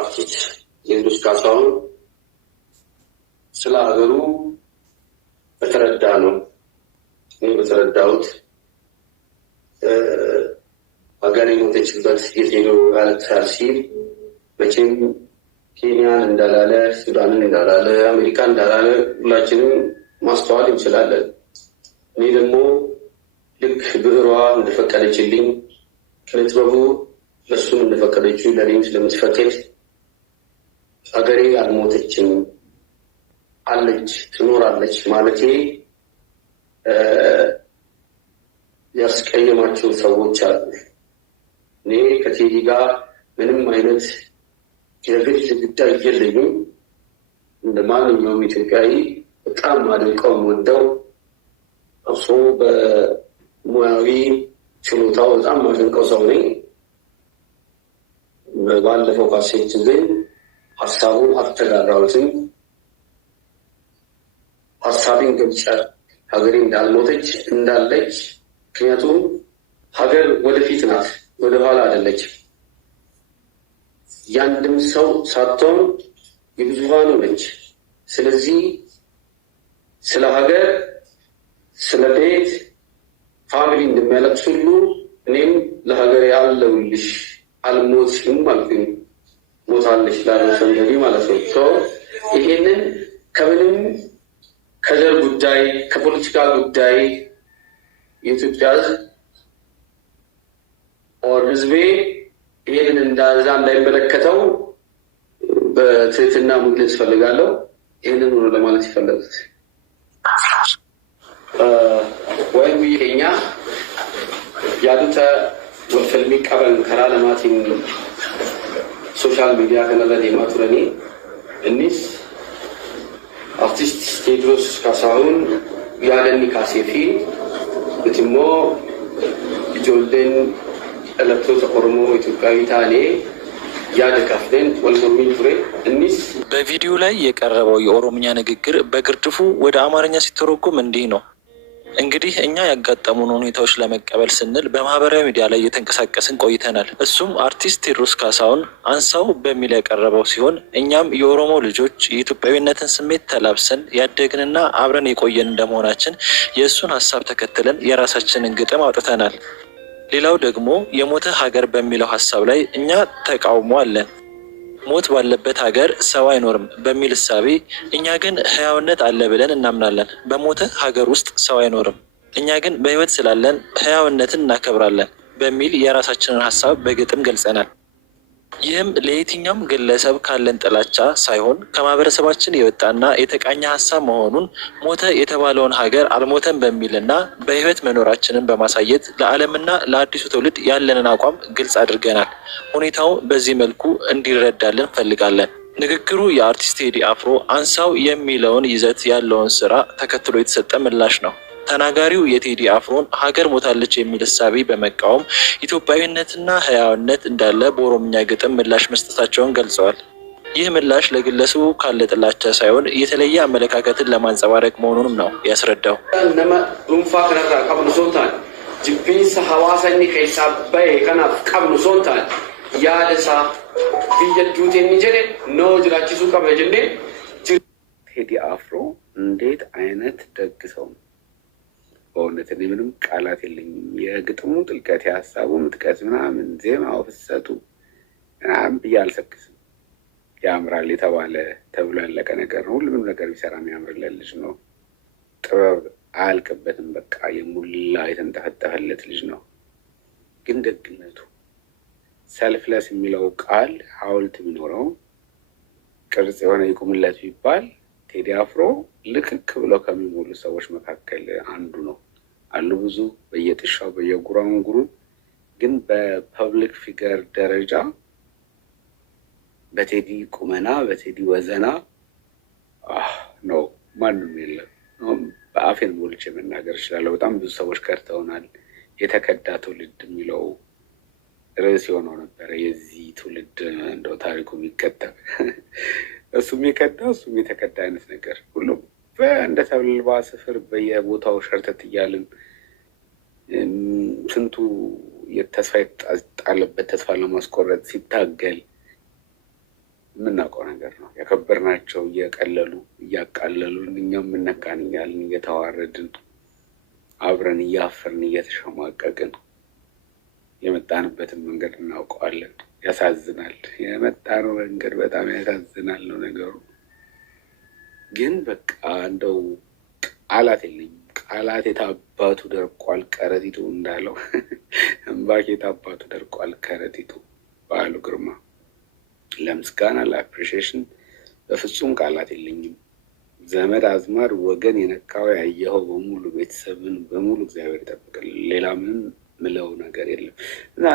አርቲስት ቴዎድሮስ ካሳሁን ስለ ሀገሩ በተረዳ ነው። እኔ በተረዳሁት ሀገር የሞተችበት የቴዶ ያለቅሳል ሲል መቼም ኬንያን እንዳላለ፣ ሱዳንን እንዳላለ፣ አሜሪካ እንዳላለ ሁላችንም ማስተዋል እንችላለን። እኔ ደግሞ ልክ ብዕሯ እንደፈቀደችልኝ ከጥበቡ ለሱም እንደፈቀደችው ለኔም ስለምትፈቅድ ሀገሬ አልሞተችም አለች ትኖራለች ማለቴ ያስቀየማቸው ሰዎች አሉ። እኔ ከቴዲ ጋር ምንም አይነት የግል ጉዳይ የለኝም። እንደ ማንኛውም ኢትዮጵያዊ በጣም አድንቀው ወደው እሱ በሙያዊ ችሎታው በጣም አድንቀው ሰው ነኝ። ባለፈው ካሴት ግን ሀሳቡን አልተጋራሁትም። ሀሳቤን ገልጫ ሀገሬ እንዳልሞተች እንዳለች፣ ምክንያቱም ሀገር ወደፊት ናት፣ ወደኋላ አይደለች። ያንድም ሰው ሳትሆን የብዙሃኑ ነች። ስለዚህ ስለ ሀገር፣ ስለ ቤት ፋሚሊ እንደሚያለቅስ ሁሉ እኔም ለሀገሬ አለሁልሽ አልሞትሽም አልኩኝ። ሞታለች ላለው ሰንደዲ ማለት ነው። ይሄንን ከምንም ከዘር ጉዳይ ከፖለቲካ ጉዳይ የኢትዮጵያ ሕዝቤ ይሄንን እንዳዛ እንዳይመለከተው በትህትና መግለጽ ፈልጋለሁ። ይሄንን ነው ለማለት ይፈልጋል። ወይም ይሄኛ ያሉት ወልፈልሚ ቀበል ከራ ለማቲን ሶሻል ሚዲያ ከነለል የማቱረኒ እኒስ አርቲስት ቴዎድሮስ ካሳሁን ያለኒ ካሴፊ ብትሞ ጆልደን ለብቶተ ኦሮሞ ኢትዮጵያዊ ታኔ ያደካፍደን ወልሞሚን ቱሬ እኒስ በቪዲዮ ላይ የቀረበው የኦሮምኛ ንግግር በግርድፉ ወደ አማርኛ ሲተረጎም እንዲህ ነው። እንግዲህ እኛ ያጋጠሙን ሁኔታዎች ለመቀበል ስንል በማህበራዊ ሚዲያ ላይ እየተንቀሳቀስን ቆይተናል። እሱም አርቲስት ቴዎድሮስ ካሳሁን አንሳው በሚል ያቀረበው ሲሆን እኛም የኦሮሞ ልጆች የኢትዮጵያዊነትን ስሜት ተላብሰን ያደግንና አብረን የቆየን እንደመሆናችን የእሱን ሀሳብ ተከትለን የራሳችንን ግጥም አውጥተናል። ሌላው ደግሞ የሞተ ሀገር በሚለው ሀሳብ ላይ እኛ ተቃውሞ አለን። ሞት ባለበት ሀገር ሰው አይኖርም በሚል እሳቤ እኛ ግን ህያውነት አለ ብለን እናምናለን። በሞተ ሀገር ውስጥ ሰው አይኖርም፣ እኛ ግን በህይወት ስላለን ህያውነትን እናከብራለን በሚል የራሳችንን ሀሳብ በግጥም ገልጸናል። ይህም ለየትኛውም ግለሰብ ካለን ጥላቻ ሳይሆን ከማህበረሰባችን የወጣና የተቃኘ ሀሳብ መሆኑን ሞተ የተባለውን ሀገር አልሞተም በሚልና በህይወት መኖራችንን በማሳየት ለዓለምና ለአዲሱ ትውልድ ያለንን አቋም ግልጽ አድርገናል። ሁኔታው በዚህ መልኩ እንዲረዳልን ፈልጋለን። ንግግሩ የአርቲስት ቴዲ አፍሮ አንሳው የሚለውን ይዘት ያለውን ስራ ተከትሎ የተሰጠ ምላሽ ነው። ተናጋሪው የቴዲ አፍሮን ሀገር ሞታለች የሚል እሳቤ በመቃወም ኢትዮጵያዊነትና ህያውነት እንዳለ በኦሮምኛ ግጥም ምላሽ መስጠታቸውን ገልጸዋል። ይህ ምላሽ ለግለሰቡ ካለ ጥላቻ ሳይሆን የተለየ አመለካከትን ለማንጸባረቅ መሆኑንም ነው ያስረዳው። ነመ ዱንፋ ከነራ ቀብኑ ሶንታን ጅቢንሳ ሀዋሰኒ ከይሳበይ ከናፍ ቀብኑ ሶንታን ያደሳ ብየዱት የሚጀሬ ኖ ጅራችሱ ቀበጅኔ ቴዲ አፍሮ እንዴት አይነት ደግ ሰው ነው! በእውነት እኔ ምንም ቃላት የለኝም። የግጥሙ ጥልቀት፣ የሀሳቡ ምጥቀት ምናምን፣ ዜማው ፍሰቱ ምናምን ብዬ አልሰክስም። ያምራል የተባለ ተብሎ ያለቀ ነገር ነው። ሁሉንም ነገር ቢሰራ የሚያምርለት ልጅ ነው። ጥበብ አያልቅበትም። በቃ የሙላ የተንጠፈጠፈለት ልጅ ነው። ግን ደግነቱ ሰልፍለስ የሚለው ቃል ሐውልት ቢኖረው ቅርጽ የሆነ ይቁምለት ቢባል ቴዲ አፍሮ ልክክ ብለው ከሚሞሉ ሰዎች መካከል አንዱ ነው። አሉ ብዙ በየጥሻው በየጉራንጉሩ፣ ግን በፐብሊክ ፊገር ደረጃ በቴዲ ቁመና በቴዲ ወዘና ነው ማንም የለም። በአፌን ሞልቼ መናገር እችላለሁ። በጣም ብዙ ሰዎች ከድተውናል። የተከዳ ትውልድ የሚለው ርዕስ የሆነው ነበረ። የዚህ ትውልድ እንደው ታሪኩ የሚከተብ እሱም የከዳ እሱም የተከዳ አይነት ነገር ሁሉም እንደ ተልባ ስፍር በየቦታው ሸርተት እያልን ስንቱ የተስፋ የጣለበት ተስፋ ለማስቆረጥ ሲታገል የምናውቀው ነገር ነው። ያከበርናቸው እየቀለሉ እያቃለሉን፣ እኛም የምነካን እያልን እየተዋረድን፣ አብረን እያፈርን እየተሸማቀቅን የመጣንበትን መንገድ እናውቀዋለን። ያሳዝናል። የመጣነው መንገድ በጣም ያሳዝናል ነው ነገሩ። ግን በቃ እንደው ቃላት የለኝም። ቃላት የታባቱ ደርቋል ከረጢቱ እንዳለው እምባክ የታባቱ ደርቋል ከረጢቱ በዓሉ ግርማ። ለምስጋና ለአፕሪሺዬሽን በፍጹም ቃላት የለኝም። ዘመድ አዝማድ ወገን የነካው ያየኸው በሙሉ ቤተሰብን በሙሉ እግዚአብሔር ይጠብቅልን። ሌላ ምንም ምለው ነገር የለም እና